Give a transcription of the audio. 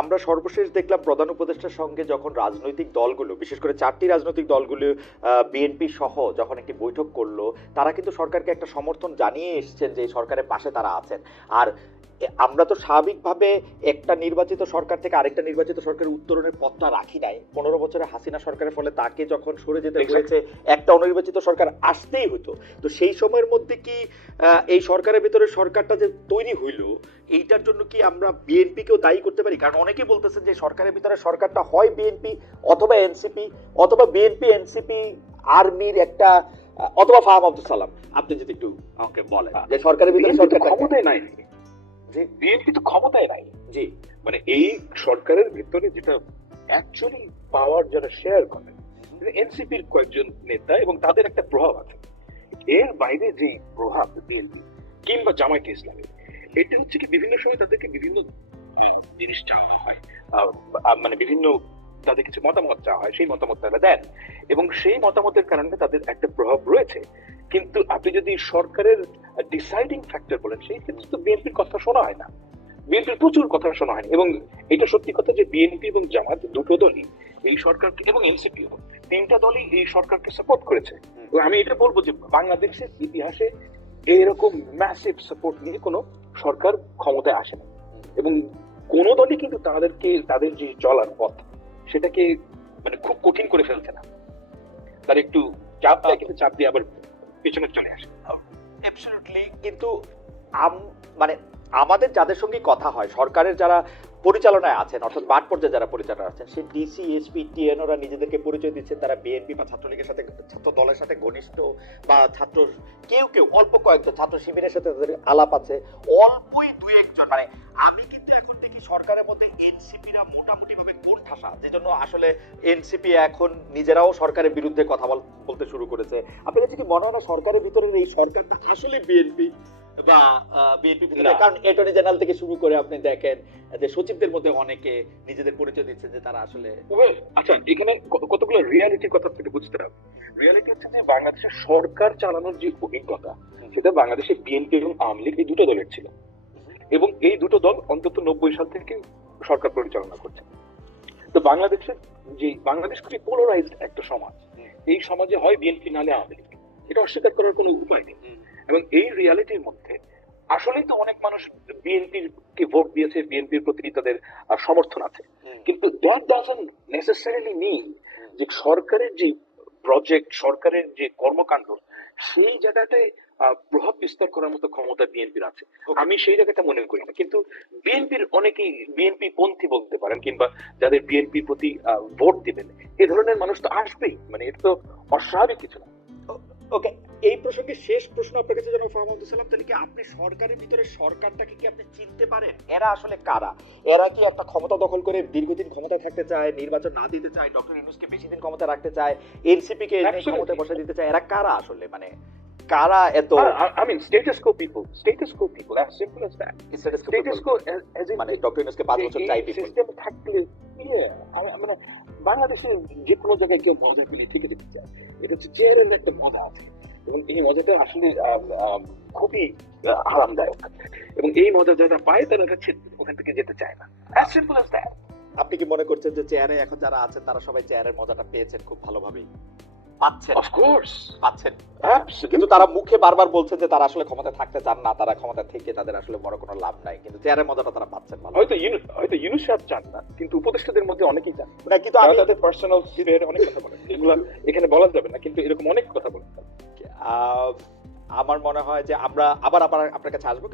আমরা সর্বশেষ দেখলাম প্রধান উপদেষ্টার সঙ্গে যখন রাজনৈতিক দলগুলো, বিশেষ করে চারটি রাজনৈতিক দলগুলো বিএনপি সহ যখন একটি বৈঠক করল, তারা কিন্তু সরকারকে একটা সমর্থন জানিয়ে এসছেন যে সরকারের পাশে তারা আছেন। আর আমরা তো স্বাভাবিকভাবে একটা নির্বাচিত সরকার থেকে আরেকটা নির্বাচিত সরকারের উত্তরণের পথটা রাখি নাই। পনেরো বছরে হাসিনা সরকারের ফলে তাকে যখন সরে যেতে হয়েছে একটা অনির্বাচিত সরকার আসতেই হতো তো সেই সময়ের মধ্যে কি এই সরকারের ভিতরে সরকারটা যে তৈরি হইল এইটার জন্য কি আমরা বিএনপিকেও দায়ী করতে পারি? কারণ অনেকেই বলতেছেন যে সরকারের ভিতরে সরকারটা হয় বিএনপি অথবা এনসিপি অথবা বিএনপি এনসিপি আর্মির একটা অথবা ফাহাম আব্দুল সালাম। আপনি যদি একটু আমাকে বলেন যে সরকারের ভিতরে সরকার ক্ষমতায় নাই। বিএনপি তো ক্ষমতায় নাই। জি। মানে এই সরকারের ভিতরে যেটা অ্যাকচুয়ালি পাওয়ার যারা শেয়ার করে এনসিপির কয়েকজন নেতা এবং তাদের একটা প্রভাব আছে। এর বাইরে যে প্রভাব বিএনপি কিংবা জামায়াতে ইসলামের এটা হচ্ছে কি বিভিন্ন সময় তাদেরকে বিভিন্ন জিনিস চাওয়া হয়। মানে বিভিন্ন তাদের কিছু মতামত চাওয়া হয় সেই মতামত তারা দেন। এবং সেই মতামতের কারণে তাদের একটা প্রভাব রয়েছে। কিন্তু আপনি যদি সরকারের ডিসাইডিং ফ্যাক্টর বলেন সেই ক্ষেত্রে তো বিএনপির কথা শোনা হয় না। বিএনপির প্রচুর কথা শোনা হয়নি এবং এটা সত্যি কথা যে বিএনপি এবং জামাত দুটো দলই এই সরকারকে এবং এনসিপিও তিনটা দলই এই সরকারকে সাপোর্ট করেছে। আমি এটা বলব যে বাংলাদেশের ইতিহাসে এরকম ম্যাসিভ সাপোর্ট নিয়ে কোনো সরকার ক্ষমতায় আসে না। এবং কোন দলই কিন্তু তাদেরকে তাদের যে চলার পথ সেটাকে মানে খুব কঠিন করে ফেলছে না। তার একটু চাপ দেয়, কিন্তু চাপ দিয়ে আবার পেছনে চলে আসে। অ্যাবসলিউটলি কিন্তু মানে আমাদের যাদের সঙ্গে কথা হয়, সরকারের যারা পরিচালনায় আছেন, অর্থাৎ মাঠ পর্যায়ে যারা পরিচালনা আছেন সে ডিসি এসপি টিএনওরা নিজেদেরকে পরিচয় দিচ্ছেন তারা বিএনপি বা ছাত্রলীগের সাথে ছাত্র দলের সাথে ঘনিষ্ঠ বা ছাত্র, কেউ কেউ, অল্প কয়েকজন ছাত্র শিবিরের সাথে তাদের আলাপ আছে। অল্পই দুই একজন মানে আমি কিন্তু এখন সরকারের মধ্যে এনসিপিরা মোটামুটি ভাবে কোণঠাসা যেজন্য আসলে এনসিপি এখন নিজেরাও সরকারের বিরুদ্ধে কথা বলতে শুরু করেছে। আপনার কাছে কি মনে হয় না সরকারের ভিতরের এই সরকারটা আসলে বিএনপি বা বিএনপি না। কারণ অ্যাটর্নি জেনারেল থেকে শুরু করে আপনি দেখেন যে সচিবদের মধ্যে অনেকে নিজেদের পরিচয় দিচ্ছেন যে তারা আসলে আচ্ছা এখানে কতগুলো রিয়ালিটির কথা বুঝতে হবে। রিয়ালিটি হচ্ছে যে বাংলাদেশের সরকার চালানোর যে অভিজ্ঞতা সেটা বাংলাদেশে বিএনপি এবং আওয়ামী লীগ এই দুটো দলের ছিল। এবং এই দুটো দল অন্তত নব্বই সাল থেকে সরকার পরিচালনা করছে। তো বাংলাদেশের যে বাংলাদেশ খুবই পোলারাইজড একটা সমাজ। এই সমাজে হয় বিএনপি নালে আওয়ামী লীগ। এটা অস্বীকার করার কোনো উপায় নেই। এবং এই রিয়ালিটির মধ্যে আসলেই তো অনেক মানুষ বিএনপির কে ভোট দিয়েছে বিএনপির প্রতি তাদের সমর্থন আছে। কিন্তু দ্যাট ডাজন্ট নেসেসারিলি মিন যে সরকারের যে প্রজেক্ট সরকারের যে কর্মকাণ্ড সেই জায়গাতে আহ, প্রভাব বিস্তার করার মতো ক্ষমতা বিএনপির আছে। আমি সেই জায়গাটা মনে করি না। কিন্তু বিএনপির অনেকেই বিএনপি পন্থী বলতে পারেন কিংবা যাদের বিএনপির প্রতি ভোট দিবেন এ ধরনের মানুষ তো আসবেই। মানে এটা তো অস্বাভাবিক কিছু না। ওকে এই প্রসঙ্গে শেষ প্রশ্ন আপনার কাছে জানাব ফাহমাদুল সালাম তাহলে কি আপনি সরকারের ভিতরে সরকারটাকে কি আপনি চিনতে পারেন এরা আসলে কারা এরা কি একটা ক্ষমতা দখল করে দীর্ঘদিন ক্ষমতায় থাকতে চায় নির্বাচন না দিতে চায় ডক্টর ইউনুসকে বেশি দিন ক্ষমতা রাখতে চায় এনসিপি কে. ক্ষমতায় বসে দিতে চায় এরা কারা আসলে মানে কারা এত quo people, as simple as that. status quo Status people? quo, as, as in মানে ডক্টর ইউনুসকে পাঁচ বছর চাই people। সিস্টেম থাকলে ইয়ে মানে বাংলাদেশের যে কোনো জায়গায় কেউ মজা পেলে থেকে যেতে চায়। এটা হচ্ছে চেয়ারের একটা মজা আছে। এবং এই মজাটা আসলে খুবই আরামদায়ক। এবং এই মজা যারা পায় তারা ওখান থেকে যেতে চায় না। অ্যাজ সিম্পল অ্যাজ দ্যাট আপনি কি মনে করছেন যে চেয়ারে এখন যারা আছেন তারা সবাই চেয়ারের মজাটা পেয়েছেন খুব ভালোভাবেই? পাচ্ছেন। অফ কোর্স পাচ্ছেন। কিন্তু তারা মুখে বারবার বলছেন যে তারা আসলে ক্ষমতায় থাকতে চান না তারা ক্ষমতা থেকে তাদের আসলে বড় কোনো লাভ নাই। কিন্তু চেয়ারের মজাটা তারা পাচ্ছেন ভালো। হয়তো হয়তো ইউনুস সাহেব চান না কিন্তু উপদেষ্টাদের মধ্যে অনেকেই চান। না কিন্তু আমি তাদের পার্সোনাল স্পেয়ারে অনেক কথা বলেন এগুলো এখানে বলা যাবে না কিন্তু এরকম অনেক কথা বলেন আহ, আমার মনে হয় যে আমরা আবার আবার আপনার কাছে আসব।